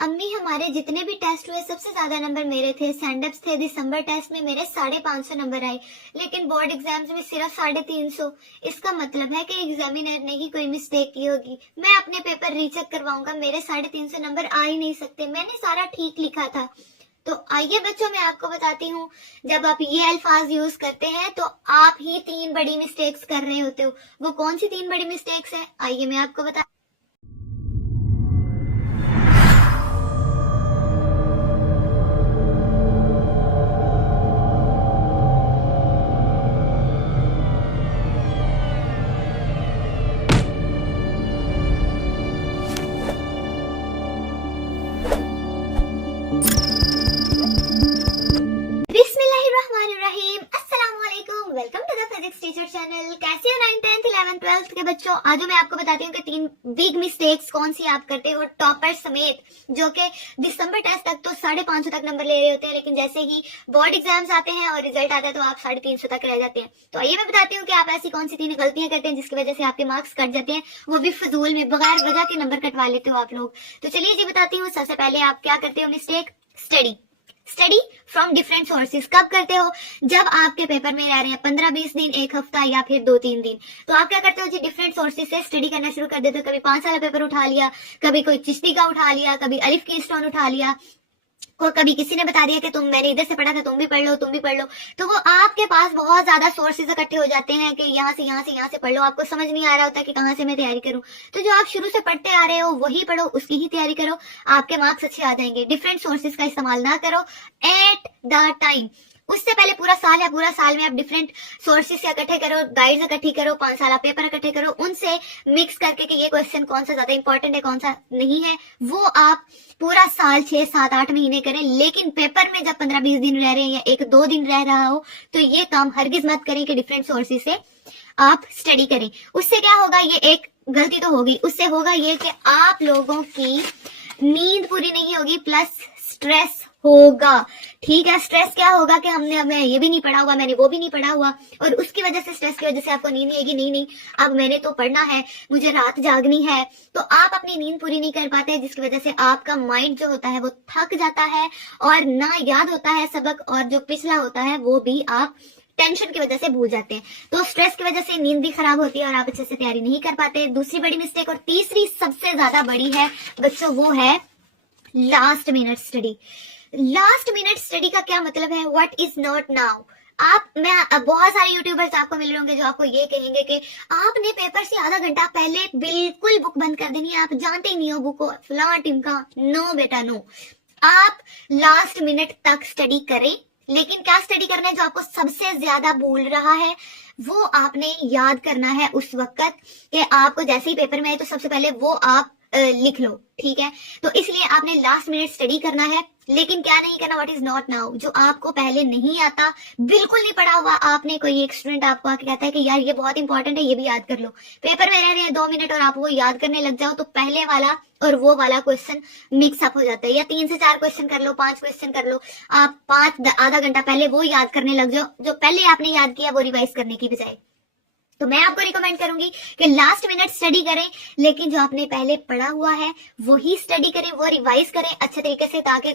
अम्मी, हमारे जितने भी टेस्ट हुए सबसे ज्यादा नंबर मेरे थे। स्टैंडअप्स थे, दिसंबर टेस्ट में मेरे 550 नंबर आए, लेकिन बोर्ड एग्जाम्स में सिर्फ 350। इसका मतलब है कि एग्जामिनर ने ही कोई मिस्टेक की होगी। मैं अपने पेपर रीचेक करवाऊंगा, मेरे 350 नंबर आ ही नहीं सकते, मैंने सारा ठीक लिखा था। तो आइए बच्चों, मैं आपको बताती हूँ, जब आप ये अल्फाज यूज करते हैं तो आप ही 3 बड़ी मिस्टेक्स कर रहे होते हो। वो कौन सी 3 बड़ी मिस्टेक्स है, आइए मैं आपको बता। बिस्मिल्लाहिर्रहमानिर्रहीम, अस्सलाम वालेकुम, welcome to the physics teacher channel. कैसे हो 9th 10th 11th 12th के बच्चों? आज मैं आपको बताती हूँ कि 3 बिग मिस्टेक्स कौन सी आप करते हो, टॉपर समेत, जो कि दिसंबर टेस्ट तक तो 550 तक नंबर ले रहे होते हैं, लेकिन जैसे ही बोर्ड एग्जाम्स आते हैं और रिजल्ट आता है तो आप 350 तक रह जाते हैं। तो आइए मैं बताती हूँ कि आप ऐसी कौन सी 3 गलतियां करते हैं जिसकी वजह से आपके मार्क्स कट जाते हैं, वो भी फजूल में, बगैर वजह के नंबर कटवा लेते हो आप लोग। तो चलिए जी बताती हूँ। सबसे पहले आप क्या करते हो mistake? Study from different sources. कब करते हो? जब आपके पेपर में रह रहे हैं 15-20 दिन, एक हफ्ता या फिर 2-3 दिन, तो आप क्या करते हो जी? डिफरेंट सोर्सेज से स्टडी करना शुरू कर देते हो। कभी 5 साल पेपर उठा लिया, कभी कोई चिश्ती का उठा लिया, कभी अलिफ की स्टोन उठा लिया, को कभी किसी ने बता दिया कि मैंने इधर से पढ़ा था, तुम भी पढ़ लो, तुम भी पढ़ लो। तो वो आपके पास बहुत ज्यादा सोर्सेज इकट्ठे हो जाते हैं कि यहाँ से यहाँ से यहाँ से पढ़ लो। आपको समझ नहीं आ रहा होता कि कहाँ से मैं तैयारी करूँ। तो जो आप शुरू से पढ़ते आ रहे हो वही पढ़ो, उसकी ही तैयारी करो, आपके मार्क्स अच्छे आ जाएंगे। डिफरेंट सोर्सेज का इस्तेमाल ना करो एट द टाइम। उससे पहले पूरा साल में आप डिफरेंट सोर्सेज से इकट्ठे करो, गाइड्स इकट्ठी करो, 5 साल पेपर इकट्ठे करो, उनसे मिक्स करके कि ये क्वेश्चन कौन सा ज्यादा इंपॉर्टेंट है, कौन सा नहीं है, वो आप पूरा साल 6-7-8 महीने करें। लेकिन पेपर में जब 15-20 दिन रह रहे हैं या 1-2 दिन रह रहा हो, तो ये काम हरगिज मत करें कि डिफरेंट सोर्सेज से आप स्टडी करें। उससे क्या होगा? ये एक गलती तो होगी, उससे होगा ये कि आप लोगों की नींद पूरी नहीं होगी, प्लस स्ट्रेस होगा। ठीक है, स्ट्रेस क्या होगा कि मैं ये भी नहीं पढ़ा हुआ, मैंने वो भी नहीं पढ़ा हुआ, और उसकी वजह से, स्ट्रेस की वजह से आपको नींद नहीं आएगी। नहीं, अब मैंने तो पढ़ना है, मुझे रात जागनी है, तो आप अपनी नींद पूरी नहीं कर पाते, जिसकी वजह से आपका माइंड जो होता है वो थक जाता है और ना याद होता है सबक, और जो पिछला होता है वो भी आप टेंशन की वजह से भूल जाते हैं। तो स्ट्रेस की वजह से नींद भी खराब होती है और आप अच्छे से तैयारी नहीं कर पाते। दूसरी बड़ी मिस्टेक, और तीसरी सबसे ज्यादा बड़ी है बच्चों, वो है last minute study. Last minute study का क्या मतलब है? What is not now. मैं बहुत सारे यूट्यूबर्स आपको मिल रहे होंगे जो आपको ये कहेंगे कि आपने पेपर से आधा घंटा पहले बिल्कुल बुक बंद कर देनी है, आप जानते ही नहीं हो बुक को, फलां टिमका। नो बेटा नो, आप लास्ट मिनट तक स्टडी करें, लेकिन क्या स्टडी करना है? जो आपको सबसे ज्यादा भूल रहा है वो आपने याद करना है उस वक्त, कि आपको जैसे ही पेपर में आए तो सबसे पहले वो आप लिख लो। ठीक है, तो इसलिए आपने लास्ट मिनट स्टडी करना है, लेकिन क्या नहीं करना? What is not now. जो आपको पहले नहीं आता, बिल्कुल नहीं पढ़ा हुआ आपने, कोई एक स्टूडेंट आपको आके कहता है कि यार ये बहुत इंपॉर्टेंट है, ये भी याद कर लो, पेपर में रह रहे हैं 2 मिनट और आप वो याद करने लग जाओ, तो पहले वाला और वो वाला क्वेश्चन मिक्स अप हो जाता है। या 3 से 4 क्वेश्चन कर लो, 5 क्वेश्चन कर लो, आप आधा घंटा पहले वो याद करने लग जाओ जो पहले आपने याद किया, वो रिवाइज करने की बजाय। तो मैं आपको रिकमेंड करूंगी कि लास्ट मिनट स्टडी करें, लेकिन जो आपने पहले पढ़ा हुआ है वही स्टडी करें, वो रिवाइज करें अच्छे तरीके से, ताकि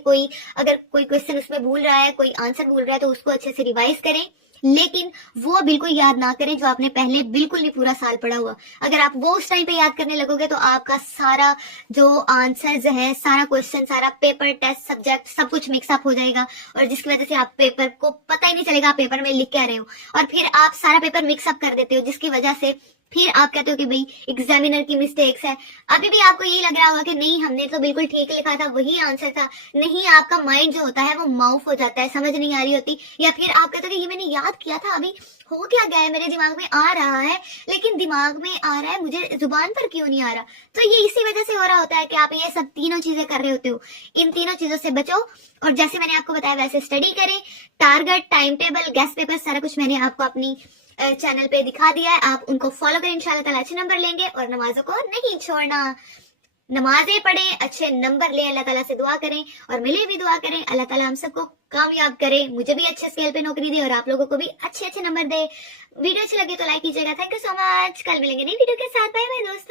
अगर कोई क्वेश्चन उसमें भूल रहा है, कोई आंसर भूल रहा है, तो उसको अच्छे से रिवाइज करें, लेकिन वो बिल्कुल याद ना करें जो आपने पहले बिल्कुल नहीं पूरा साल पढ़ा हुआ। अगर आप वो उस टाइम पे याद करने लगोगे तो आपका सारा जो आंसर्स है, सारा क्वेश्चन, सारा पेपर, टेस्ट, सब्जेक्ट, सब कुछ मिक्सअप हो जाएगा, और जिसकी वजह से आप पेपर को पता ही नहीं चलेगा आप पेपर में लिख क्या रहे हो, और फिर आप सारा पेपर मिक्सअप कर देते हो, जिसकी वजह से फिर आप कहते हो कि भाई एग्जामिनर की मिस्टेक्स है। अभी भी आपको यही लग रहा होगा कि नहीं, हमने तो बिल्कुल ठीक लिखा था, वही आंसर था। नहीं, आपका माइंड जो होता है वो माउफ हो जाता है, समझ नहीं आ रही होती, या फिर आप कहते हो कि ये मैंने याद किया था, अभी हो क्या गया है, मेरे दिमाग में आ रहा है, लेकिन दिमाग में आ रहा है, मुझे जुबान पर क्यों नहीं आ रहा। तो ये इसी वजह से हो रहा होता है कि आप ये सब तीनों चीजें कर रहे होते हो। इन तीनों चीजों से बचो, और जैसे मैंने आपको बताया वैसे स्टडी करें। Target, time table, guest paper, सारा कुछ मैंने आपको अपनी चैनल पे दिखा दिया है, आप उनको फॉलो करें, इंशाल्लाह ताला अच्छे नंबर लेंगे। और नमाजों को नहीं छोड़ना, नमाजें पढ़ें, अच्छे नंबर लें, अल्लाह ताला से दुआ करें, और मिले भी दुआ करें, अल्लाह ताला हम सबको कामयाब करे, मुझे भी अच्छे स्केल पे नौकरी दे और आप लोगों को भी अच्छे अच्छे नंबर दे। वीडियो अच्छी लगी तो लाइक कीजिएगा। Thank you so much. कल मिलेंगे नई वीडियो के साथ। बाय बाय दोस्तों।